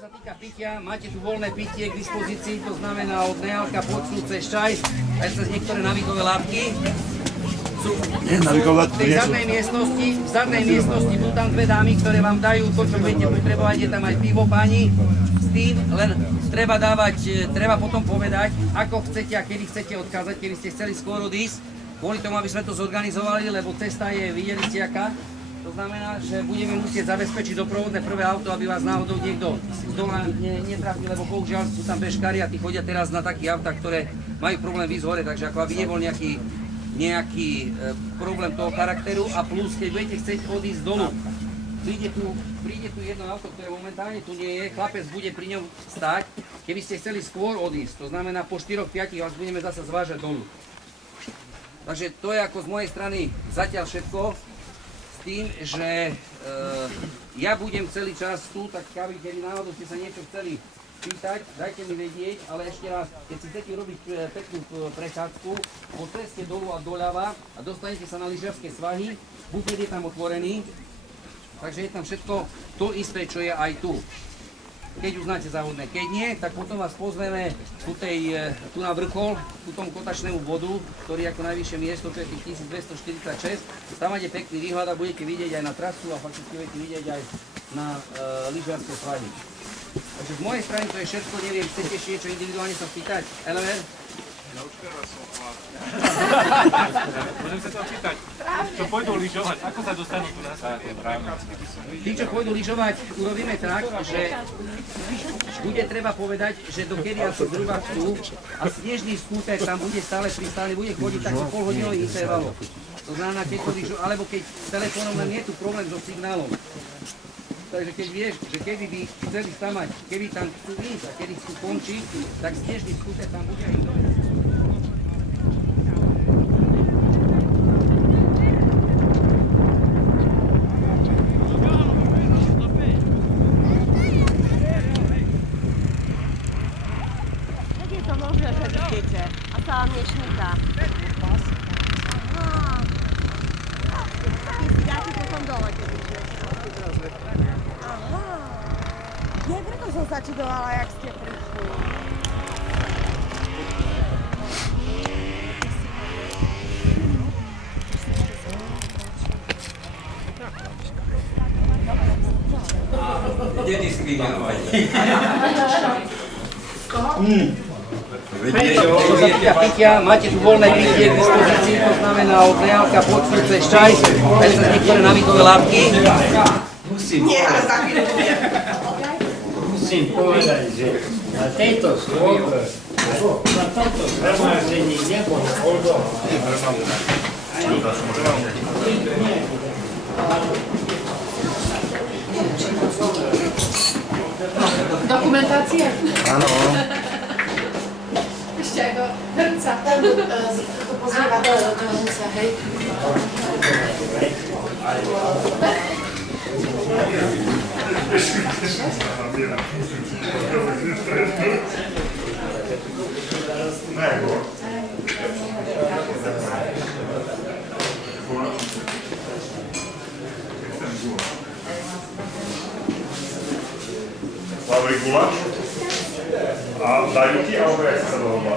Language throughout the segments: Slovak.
sa týka pitia, máte tu voľné pitie k dispozícii, to znamená od nealka poctu cez čaj, aj cez niektoré návykové látky. Sú v tej zadnej miestnosti budú tam dve dámy, ktoré vám dajú to, čo budete potrebovať, je tam aj pivo, páni. S tým len treba potom povedať, ako chcete a kedy chcete odkázať, keby ste chceli skôr odísť, kvôli tomu, aby sme to zorganizovali, lebo cesta je, videli ste aká. To znamená, že budeme musieť zabezpečiť doprovodné prvé auto, aby vás náhodou niekto z dola netrafil, lebo bohužiaľ sú tam bežkári a tí chodia teraz na takých autách, ktoré majú problém výjsť hore, takže ako aby nebol nejaký problém toho charakteru a plus, keď budete chcieť odísť dolu, príde tu jedno auto, ktoré momentálne tu nie je, chlapec bude pri ňom stáť, keby ste chceli skôr odísť, to znamená po 4-5 vás budeme zase zvážať dolu. Takže to je ako z mojej strany zatiaľ všetko. S tým, že ja budem celý čas tu, tak keby náhodou ste sa niečo chceli pýtať, dajte mi vedieť, ale ešte raz, keď si chcete robiť peknú prechádzku, po ceste dolu a doľava a dostanete sa na lyžiarske svahy, bufet je tam otvorený, takže je tam všetko to isté, čo je aj tu. Keď uznáte za vhodné. Keď nie, tak potom vás pozveme tu na vrchol, ku tomu kotačnému bodu, ktorý je ako najvyššie miesto, to je tých 1246. Tam máte pekný výhľad a budete vidieť aj na trasu a fakticky budete vidieť aj na lyžiarske svahy. Takže z mojej strany to je všetko, neviem, chcete ešte niečo individuálne sa spýtať? Elever? Ja už teraz som Môžem sa to pýtať, čo pôjdu lyžovať, ako sa dostanú tu na svet? Tí, čo pôjdu lyžovať, urobíme tak, že bude treba povedať, že dokedy asi zhruba chcú a snežný skúter tam bude stále pristávaný, bude chodiť taký polhodinový intervalov. To znamená, keď to lyžujú, alebo keď s telefónom len je tu problém so signálom. Takže keď vieš, že kedy by chceli stamať, kedy tam chcú ísť a kedy chcú končiť, tak snežný skúter tam bude aj dole. Salmiečnika. Aha. Ty si dáte potom dole, keď ideš. Aha. Je, preto som sa čudovala, jak ste prišli. Kde diskriminovať? Čo sa týka pitia, máte tu voľné pitie k dispozícii, to znamená od nealka poctu cez čaj, aj cez niektoré návykové látky. Musím povedať, že na tejto schôdze, na tomto zhromaždení nebol odol. Dokumentácia? Áno. Ešte aj do hrnca. To pozrieva do hrnca, hej. Slavoj guláš? A dajú ti, alebo jak sa dohodla?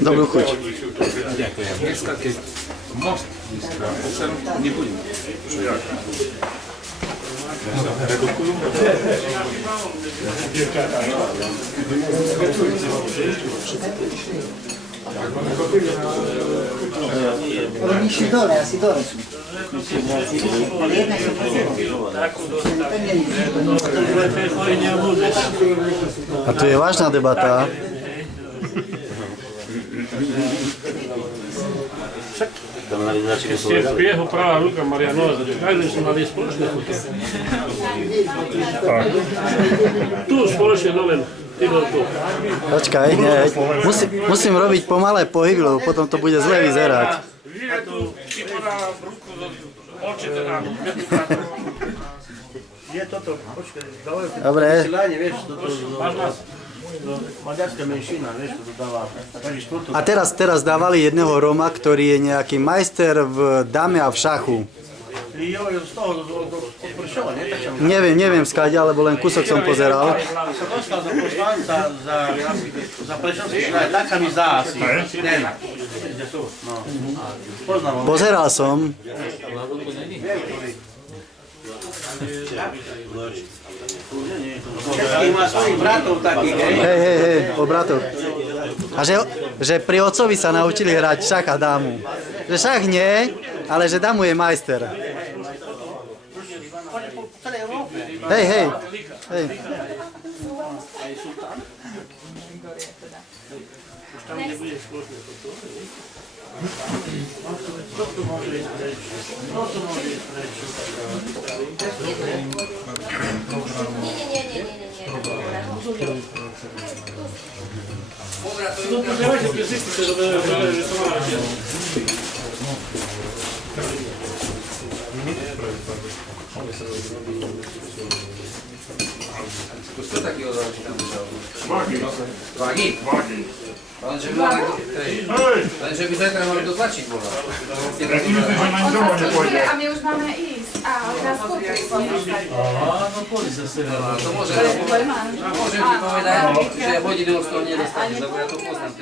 Dobrú chuť. Ďakujem. Dneska, keď most získa 8, nebudem. Čo jak? Redukujú? Oni si dole, asi dole sú. Ale jednak sa A tu je vážna debata. Ste v jeho pravá ruka Marianova, každý sme mali spoločné chuť. Tu spoločne dolen. Počkaj, hneď. Musím robiť pomalé pohyby, lebo potom to bude zle vyzerať. Je toto, počkaj, Dobre. máš nás. Maďarská menšina, vieš, to dáva. A teraz dávali jedného Roma, ktorý je nejaký majster v dame a v šachu. Jo, z toho, od Pršova, nie? Neviem skáď, alebo len kúsok som pozeral. Som dostal za poslanca za Prešovský kraj, taká mi zdá asi. Ten. No. Poznám ho. Pozeral som. Všetkých má svojich bratov takých, hej? Hej, o bratoch. A že pri otcovi sa naučili hrať šach a dámu. Že šach nie, ale že dámu je majster. Hej. Kto taký odváži tam držal? Vágy? Lenže by zajtra mali dotlačiť bola. A my už máme ísť. A nás No pôjde zase. To môže mi povedať, že hodinu už to nedostane, lebo ja to poznám.